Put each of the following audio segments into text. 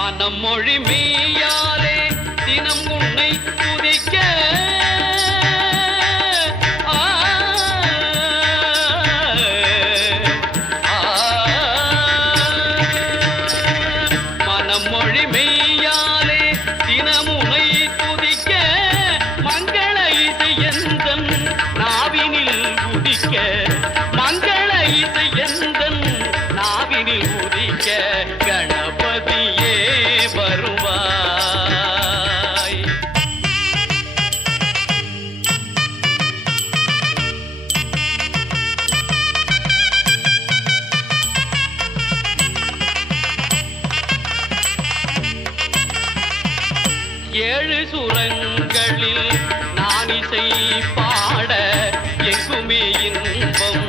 மனம் மொழி மெய்யாலே தினம் உன்னை துதிக்க மனம் மொழி மெய்யாலே தினம் உன்னை துதிக்க மங்கள இசை எந்தன் நாவினில் உதிக்க மங்கள இசை எந்தன் நாவினில் உதிக்க கணபதியே வருவாய். ஏழு சுரங்களில் நான் இசை பாட எங்குமே இன்பம்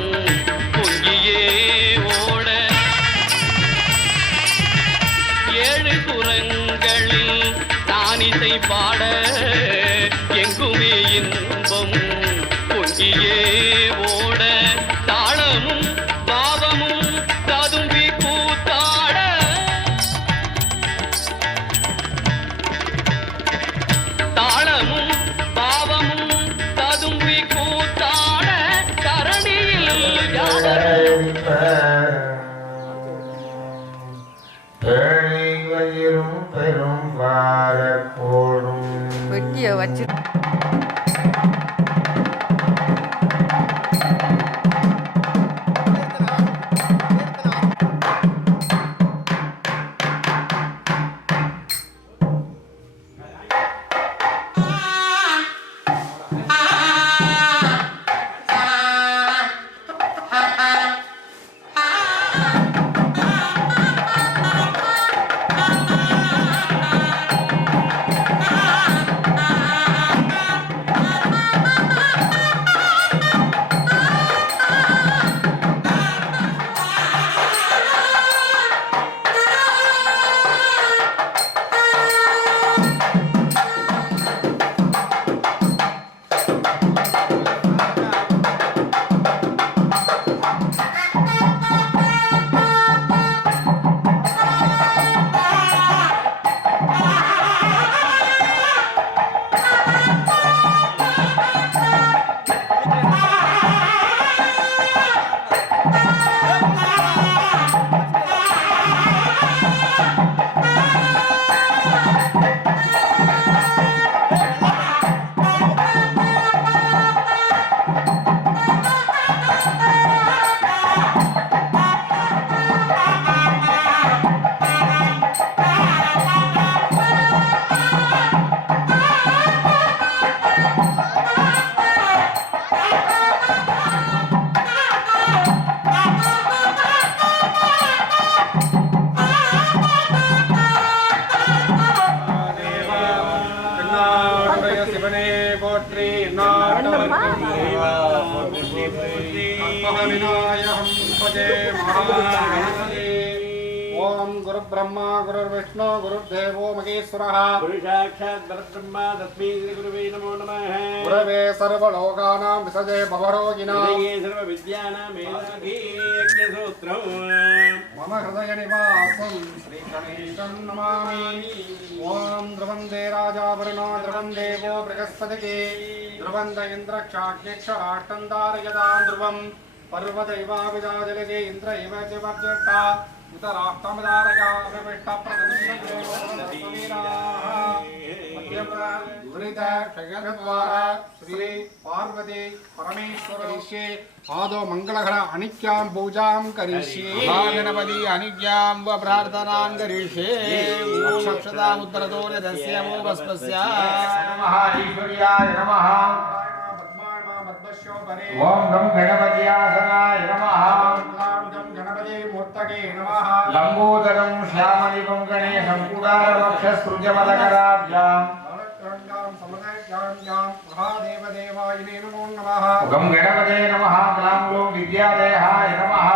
பொங்கியே ஓட ஏழு சுரங்களில் நான் இசை பாட எங்குமே இன்பம் பொங்கியே ஓட தாளமும் பாவமும் ததும்பி கூத்தாட தாளமும் பாவமும் ததும்பி கூத்தாட தரணியில் யாவரும் பெரும் வாரப்போடும் வெட்டிய வச்சு ओम गुरु ब्रह्मा गुरु विष्णु गुरुदेवो महेश्वरः गुरु साक्षात् परब्रह्म तस्मै श्री गुरुवे नमो नमः गुरवे सर्वलोकानां विसजे भवरोगिणां सर्वविद्यानां मेधावी यज्ञसूत्रं मम हृदय निवासं श्रीगणेशं नमामि ओम ध्रुवन्दे राजावरुणो ध्रुवं देवो बृहस्पतिः ध्रुवन्द इन्द्रक्षाग्निक्षराष्टं धारयतां ध्रुवं पर्वतैवाभिजाजलगे इन्द्र इव च वर्जटा उतराष्टमदारया विष्टा श्री पार्वती परमेश्वर आदो मंगलहर अनिक्यां पूजां करिष्ये गणपति अनिक्यां व प्रार्थनां करिष्ये अक्षताम् उत्तरतोर्यस्य मोगस्पस्य नमः ईश्वर्याय नमः ओम गम गणपतियासनाय नमः गम गणपति मूर्तये नमः लंबोदरं श्यामलिकं गणेशं कुडारवक्षसृजमलकराभ्यां महादेव देवाय नमो नमः गम गणपते नमः कलांगो विद्यादेहाय नमः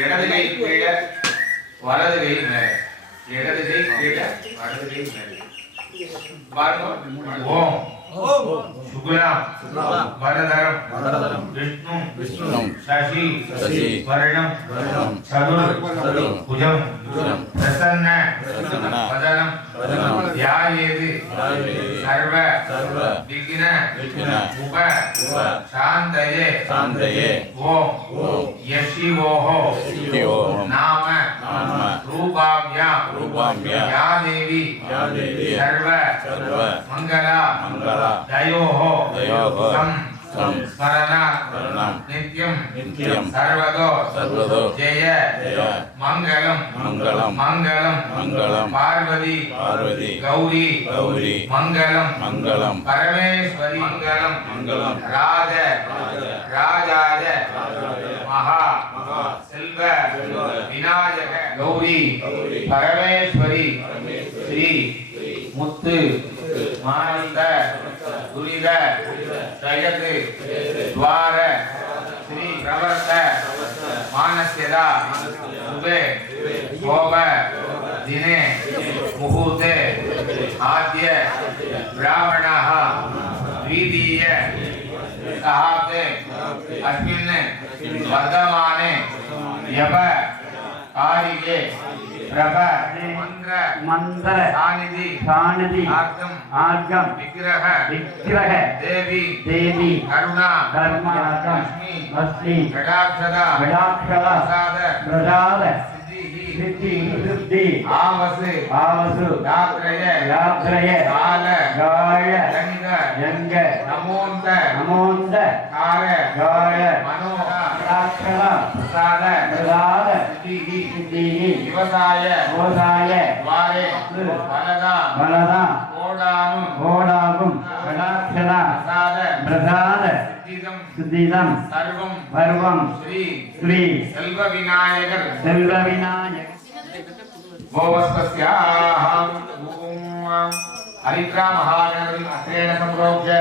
இடது கை கீழே வலது கை மேலே இடது கை கீழே வலது கை மேலே ஓம் சுக்லாம் வரதரம் விஷ்ணு சசி வரணம் சதுர் புஜம் பிரசன்ன வதனம் ध्यायेत् सर्व विघ्न उप शान्तये ओम यशिवोः नाम रूपाभ्यां या देवी सर्व मंगला दयोः तं स्मरणं नित्यं सर्वतो जय मंगलम पार्वती गौरी मंगलम परमेश्वरी मंगलम राजाय महा सेल्व विनायक गौरी परमेश्वरी श्री मुत्तु मानंद दुरिद जयत द्वार श्री प्रवर्त मानस्यदा शुभे शोभ दिने मुहूर्ते आद्य ब्राह्मणः द्वितीय सहाब्दे अस्मिन् वर्धमाने यव कारिके प्रभ मंत्र सानिधि आर्गम विग्रह देवी करुणा लक्ष्मी कटाक्षदा प्रसाद सिद्धि आवसु यात्रय काल जंग नमोन्त काल मनो प्रसाद सिद्धि व्यवसाय द्वारे बलदा ओडागुम प्रसाद सिद्धिदं सर्वं श्री सेल्व विनायकर भोवस्पस्याहं ओम हरिद्रा महागणपति अस्त्रेण संप्रोक्ष्य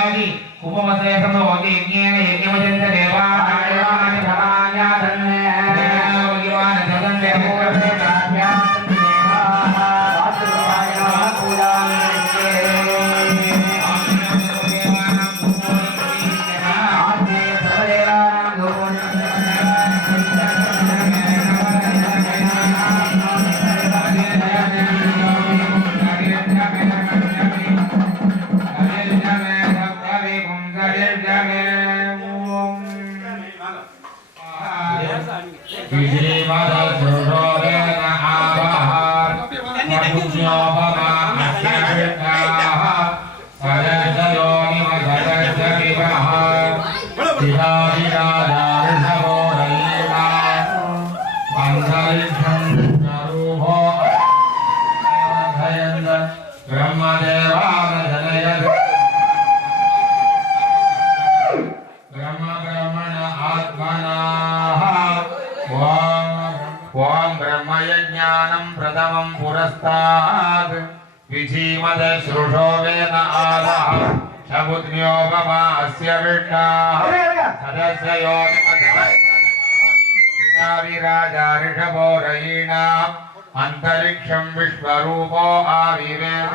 देवादि उपमते समोगे यज्ञेन यज्ञमजन्त देवानाय धमान्याधन्ने भगवान जगन्ने मूर्ते काव्यान् देवाः वासुदेवाय पूजामि प्रथमं पुरस्तात् विधीमद श्रुषो वेद आलः शबुद्न्योपमा अस्य विष्टाः सदस्ययो विराजा ऋषभो रयीणाम् अंतरिक्षं विश्वरूपो आविवेद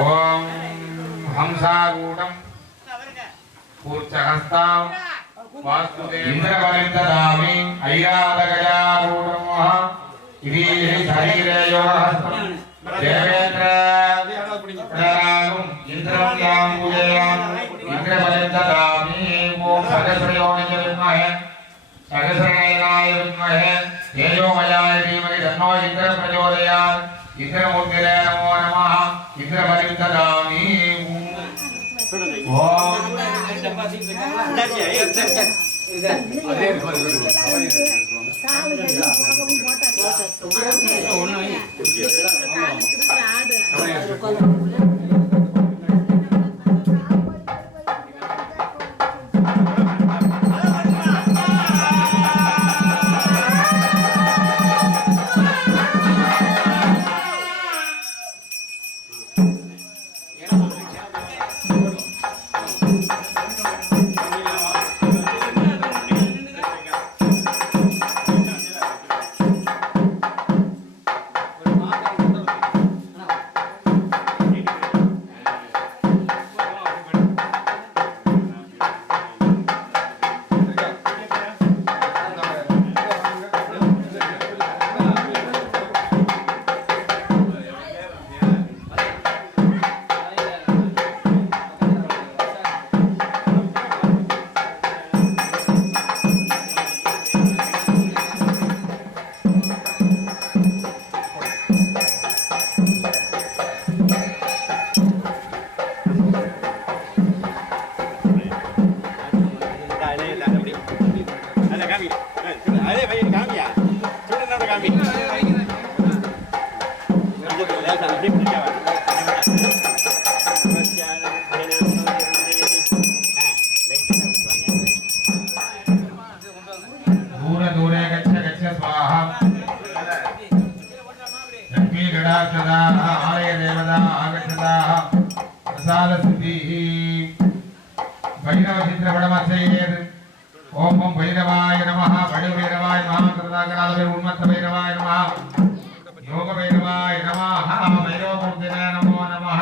ओम हंसारूढं कूर्चहस्तां वासुदेव इंद्रबलिं ददामि ऐरावतगजारूढं इति शरीरे योगहस्तं देवेन्द्र इंद्रं यां पूजयामि इंद्रबलिं ददामि ओम सहस्रयोनिज विद्महे सहस्रनयनाय विद्महे तेजोमयाय धीमहि तन्नो इंद्रः प्रचोदयात् इंद्रमूर्तये नमो नमः इंद्रबलिं ददामि ओम ओम भैरवाय नमः भैरवाय नमः कृतागणाय उन्मत्त भैरवाय नमः योग भैरवाय नमः भैरवमूर्तिने नमो नमः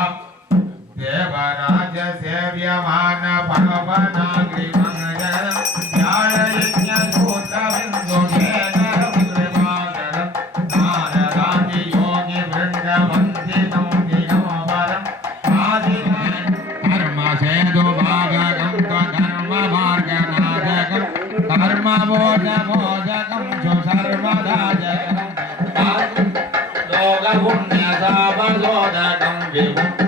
देवराज सेव्यमान परमनाग्रि मंगल ज्ञान यज्ञ सूत बिंदु शेखर विग्रहागर नारदादि योगी वृंद वंदितो दिनोपरम आदि धर्म सेतु भागकं धर्म मार्गनाथकं धर्म बोधकं सर्वदाजकं लोक पुण्य सापसोदकं विभु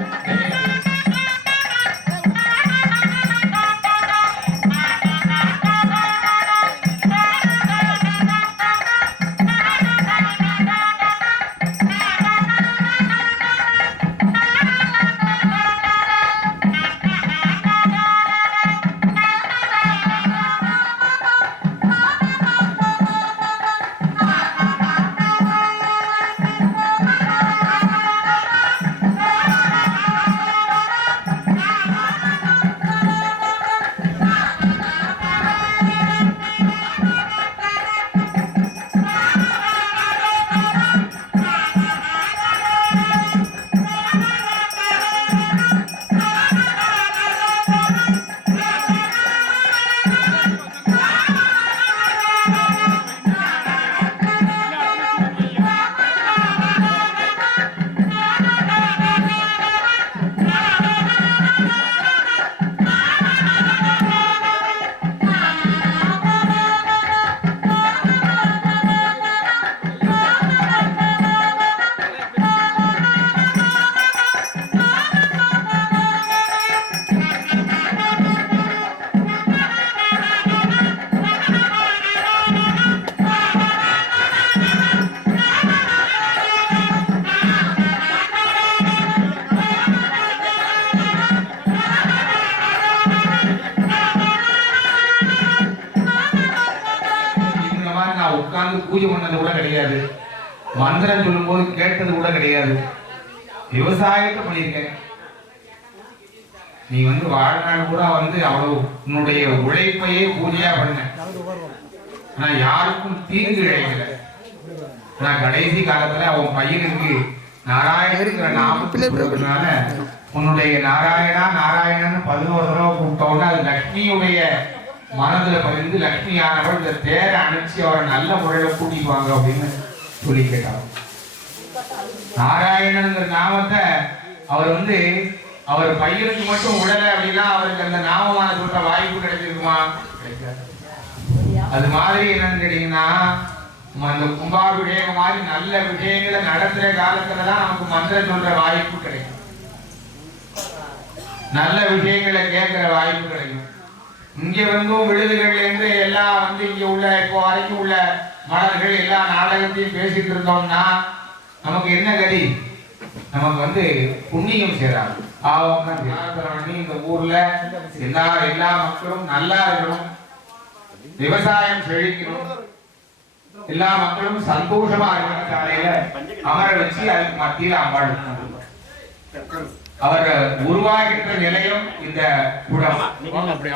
உட்கார்ந்து பூஜை பண்ணது கூட கிடையாது, மந்திரம் சொல்லும் போது கேட்டது கூட கிடையாது. விவசாயத்தை பண்ணியிருக்கேன். நீ வாழ்நாள் கூட அவ்வளவு உன்னுடைய உழைப்பையே பூஜையா பண்ண. ஆனா யாருக்கும் தீங்கு இழைக்கல. ஆனா கடைசி காலத்துல அவன் பையனுக்கு நாராயணங்கிற நாமத்தினால உன்னுடைய நாராயணா நாராயணன்னு 11 தடவை கூப்பிட்டோன்னா அது லக்ஷ்மியுடைய மனதுல பதிந்து லக்ஷ்மியானவள் இந்த தேரை அணைச்சி அவரை நல்ல முறையில கூட்டிக்குவாங்க அப்படின்னு சொல்லி கேட்டாங்க. நாராயணங்கிற நாமத்தை அவர் அவர் பையனுக்கு மட்டும் உடலை அப்படின்னா அவருக்கு அந்த நாமமான சொல்ற வாய்ப்பு கிடைச்சிருக்குமா? கிடைக்காது. அது மாதிரி என்னன்னு கேட்டீங்கன்னா அந்த கும்பாபிஷேகம் மாதிரி நல்ல விஷயங்களை நடத்துற காலத்துலதான் நமக்கு மந்திரம் சொல்ற வாய்ப்பு கிடைக்கும், நல்ல விஷயங்களை கேட்கிற வாய்ப்பு கிடைக்கும். இங்க விழுதுகள் என்று எல்லாம் இங்க உள்ள இப்போ வரைக்கும் உள்ள மலர்கள் எல்லா நாடகத்தையும் பேசிட்டு இருந்தோம்னா நமக்கு என்ன கதி? நமக்கு புண்ணியம் சேராது, பாவம் தான் சேராது. இந்த ஊர்ல எல்லா மக்களும் நல்லா இருக்கணும், விவசாயம் செழிக்கணும், எல்லா மக்களும் சந்தோஷமா இருக்கிற காலையில அமர வச்சு அதுக்கு மத்தியில அம்பாள் அவர் உருவாகின்ற நிலையம் இந்த குடம்.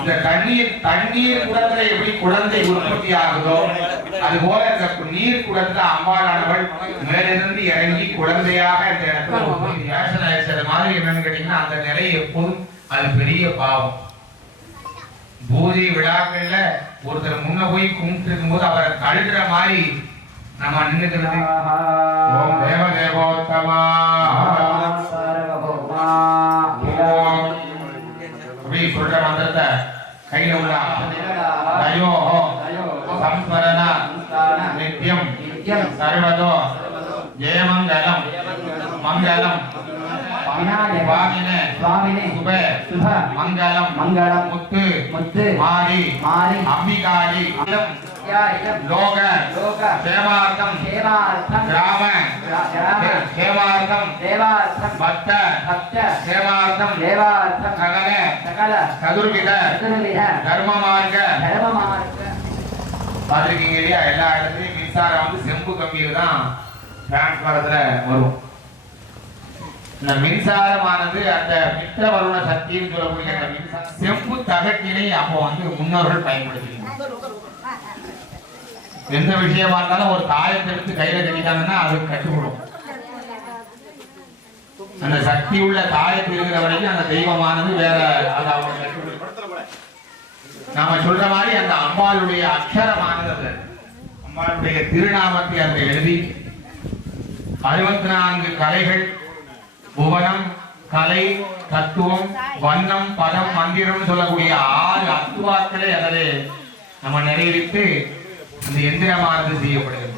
இந்த தண்ணீர் குடத்துல எப்படி குழந்தை உற்பத்தி ஆகுதோ அது போல இந்த நீர் குடத்துல அம்பாளானவள் மேலிருந்து இறங்கி குழந்தையாக இந்த இடத்துல மாதிரி என்னன்னு கேட்டீங்கன்னா அந்த நிலை எப்போதும் அது பெரிய பாவம். பூஜை விழாக்கள்ல ஒருத்தர் முன்ன போய் கும்பிட்டு இருக்கும் போது அவரை தழுகிற மாதிரி நம்ம நின்றுக்கிறது. ஓம் தேவ தேவோத்தமா அப்படி சொல்ற மந்திரத்தை கையில உள்ள தயோஹோ சம்ஸ்மரண நித்யம் சர்வதோ ஜெயமங்கலம் மங்களம் சுவாமினே சுப மங்களம் முத்து மாரி அம்பிகாரி லோக சேவார்த்தம் கிராம சேவார்த்தம் பக்த சேவார்த்தம் சகல சதுர்வித தர்மமார்க்க பார்த்துருக்கீங்க இல்லையா? எல்லா இடத்துலயும் மின்சாரம் செம்பு கம்பியில் தான் டிரான்ஸ்பாரத்துல வரும். இந்த மின்சாரமானது அந்த மித்திர வருண சக்தின்னு சொல்லக்கூடிய அந்த மின்சாரம் செம்பு தகட்டினை அப்போ முன்னோர்கள் பயன்படுத்தினாங்க. எந்த விஷயமா இருந்தாலும் ஒரு தாயத்தை எடுத்து கையில கட்டிட்டாங்கன்னா அது கட்டுப்படும். அந்த சக்தி உள்ள தாயத்து இருக்கிற வரைக்கும் அந்த தெய்வமானது வேற அது அவங்க கட்டுப்படும். நாம சொல்ற மாதிரி அந்த அம்பாளுடைய அக்ஷரமானது அம்பாளுடைய திருநாமத்தை அந்த எழுதி 64 கலைகள் புவனம் கலை தத்துவம் வண்ணம் பதம் மந்திரம் சொல்லக்கூடிய 6 அத்துவாக்களை அதில் நம்ம நிறைவேற்றி இந்த எந்திரமானது செய்யப்படுகிறது.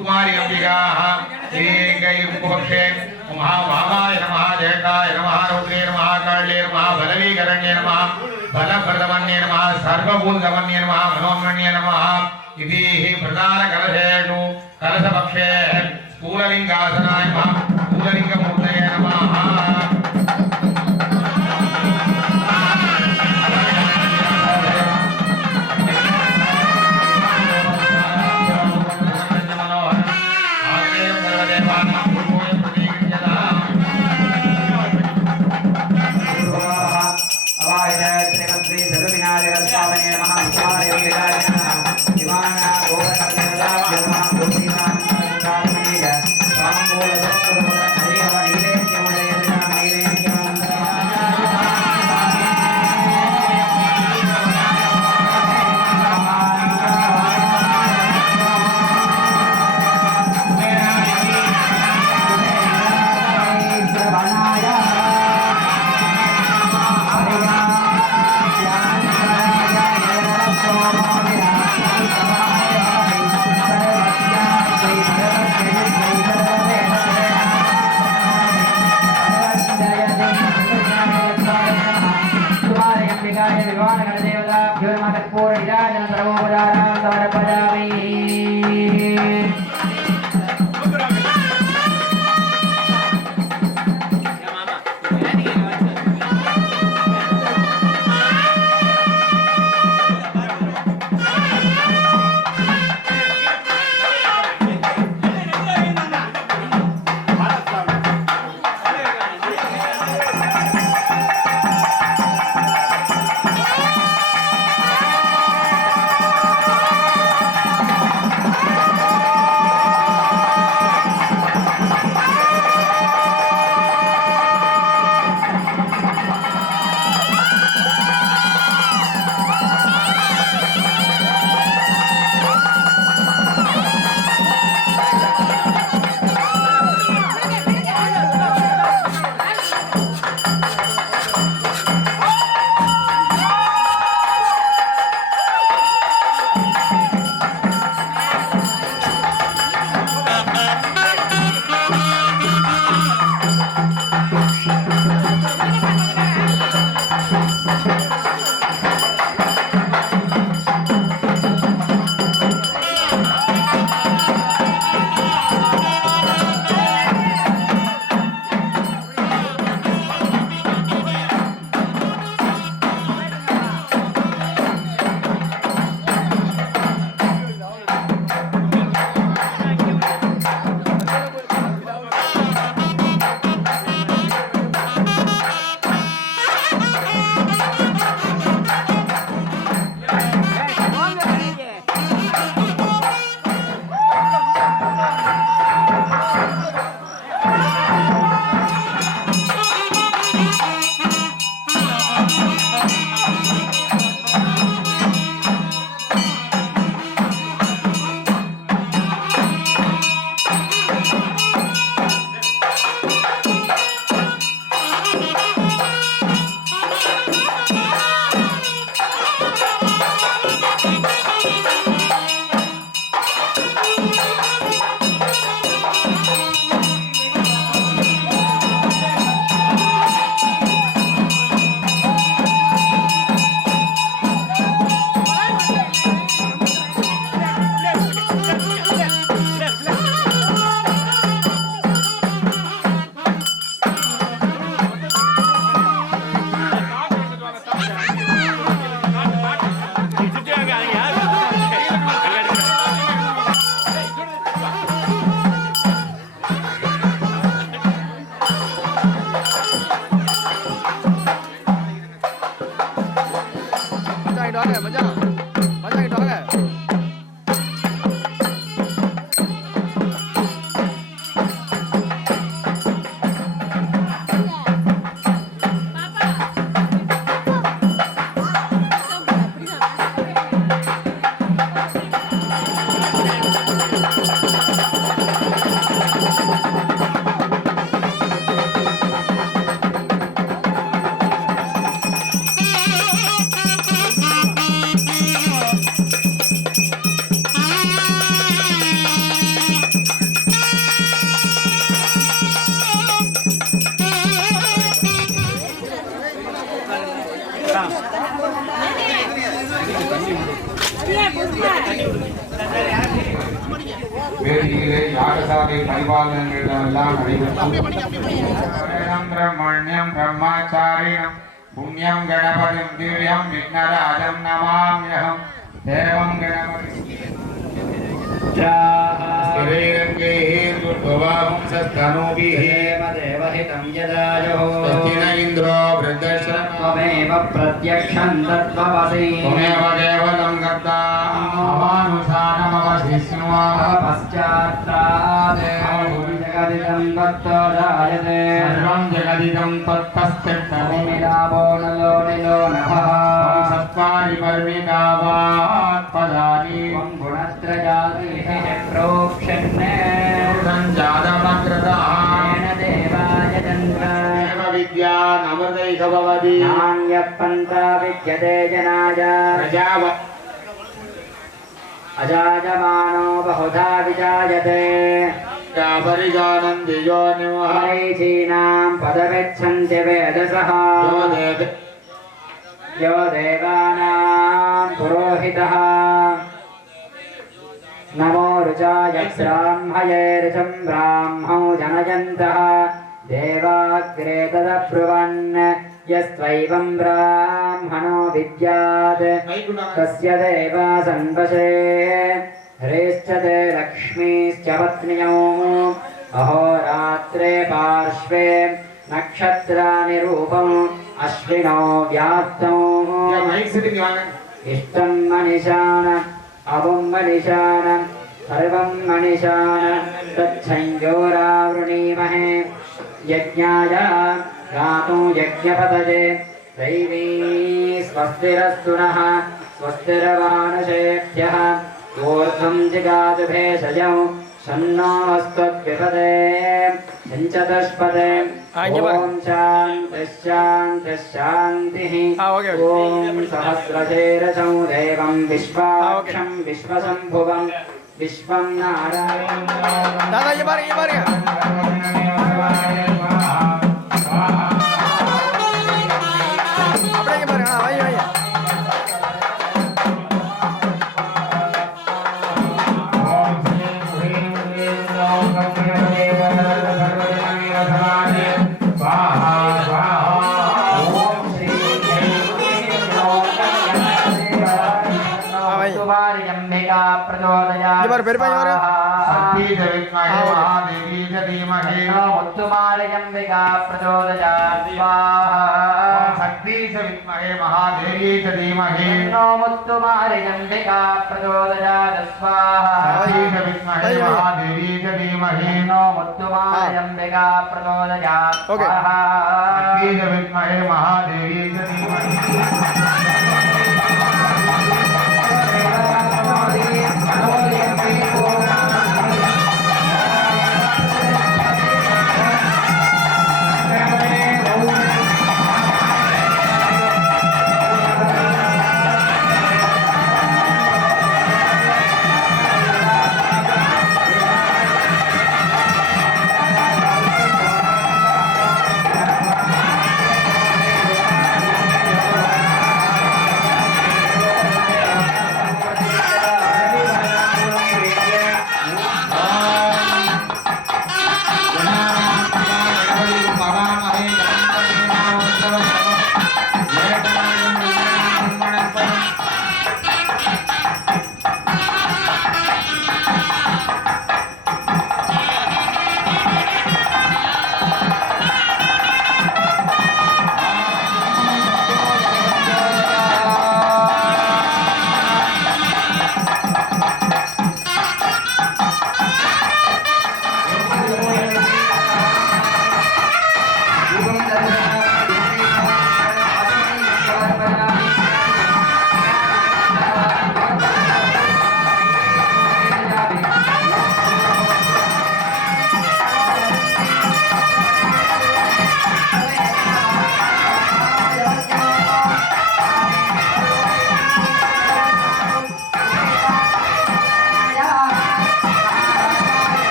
कुमारी अंबिकाः श्रीगैर्मुखपक्षे महाभावाय नमः जयकाय नमः रौद्रे नमः काल्ये नमः बलवीकरण्ये नमः बलप्रदमन्ये नमः सर्वभूतमन्ये नमः मनोन्मन्ये नमः इति प्रधानकलशेषु कलशपक्षे स्थूललिङ्गासनाय नमः स्थूललिङ्गमूर्तये नमः இங்கிட்டு வாங்க மச்சான் மச்சான் இங்கிட்டு வாங்க வேதியிலே யாகசாலை பரிபாலனங்கள் எல்லாம் நடைபெற்று பிரம்மண்யம் பிரம்மாச்சாரியம் புண்ணியம் கணபதிம் திவ்யம் விக்னராஜம் நமாம்யஹம் தேவம் கணபதி இந்திரோ त्वमेव प्रत्यक्षं तत्त्वमसि त्वमेव केवलं कर्ता अमानुषानमवशिष्णुः पश्चात्तात् जगदिदं तत्तो जायते सर्वं जगदिदं तत्तस्तिष्ठति नलो निलो नभः सत्त्वानि परिमितावात्पदानि गुणत्रयादिः प्रोक्षन्ने जातमग्रतः देवाय चन्द्र विद्या नमदैक भवति नान्यपन्था विद्यते जनाय अजायमानो बहुधा विजायते परिजानन्ति योनिमः मरीचीनां पदगच्छन्ति वेदसः यो देवानां पुरोहितः नमो ऋचाय ब्राह्मये ऋचं ब्राह्मौ जनयन्तः देवाग्रे तदब्रुवन् यस्त्वैवं ब्राह्मणो विद्यात् तस्य देवा संवशे हरेश्च ते लक्ष्मीश्च पत्न्यौ अहोरात्रे पार्श्वे नक्षत्राणि रूपम् अश्विनो व्याप्तौ इष्टं मनिशान अवं मनिशान सर्वं मनिशान तच्छञ्जोरावृणीमहे यज्ञाय गातुं यज्ञपतये दैवी स्वस्तिरस्तु नः स्वस्तिरवानुषेभ्यः ऊर्ध्वं जिगातु भेषजौ शन्नोऽस्त्वद्विपदे चतुष्पदे ॐ शान्तिः शान्तिः शान्तिः ॐ सहस्रशेरसौ देवं विश्वाक्षं विश्वशम्भुवं विश्वं नारायणं दादा ये बारे அப்படியே பாருங்க வாங்க வாங்க मुत्तुमालयम्बिका प्रचोदयात् शक्ति च विद्महे महादेवी च धीमहि नो मुत्तुमालयम्बिका प्रचोदयात् स्वाहा शक्ति च विद्महे महादेवी च धीमहि नो मुत्तुमालयम्बिका प्रचोदयात् स्वाहा शक्ति च विद्महे महादेवी च धीमहि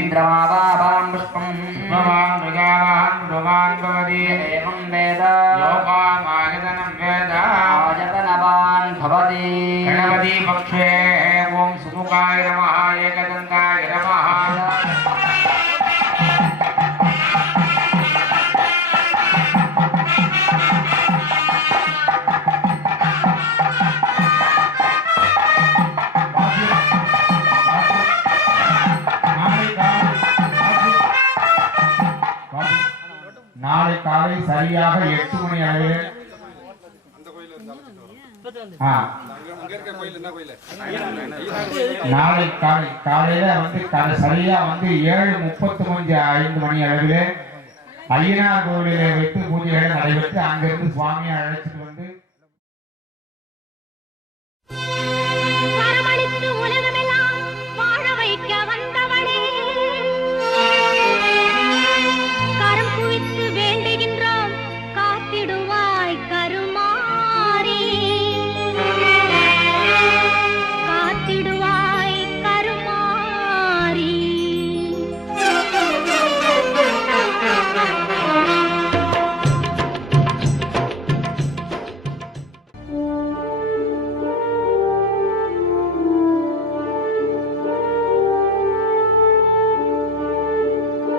इन्द्रमावाभां पुष्पम् भवान् प्रजावान् भवान् भवति एवं वेद लोकामायतनं वेद आयतनवान् भवति गणपति पक्षे ॐ सुमुखाय नमः एकदन्ताय नमः நாளை காலை சரியாக 8 மணி அளவில் நாளை காலையில சரியா 7:35 5 மணி அளவில் ஐயனார் கோவிலிலே வைத்து பூஜைகள் நடைபெற்று அங்கிருந்து சுவாமியை அழைச்சிட்டு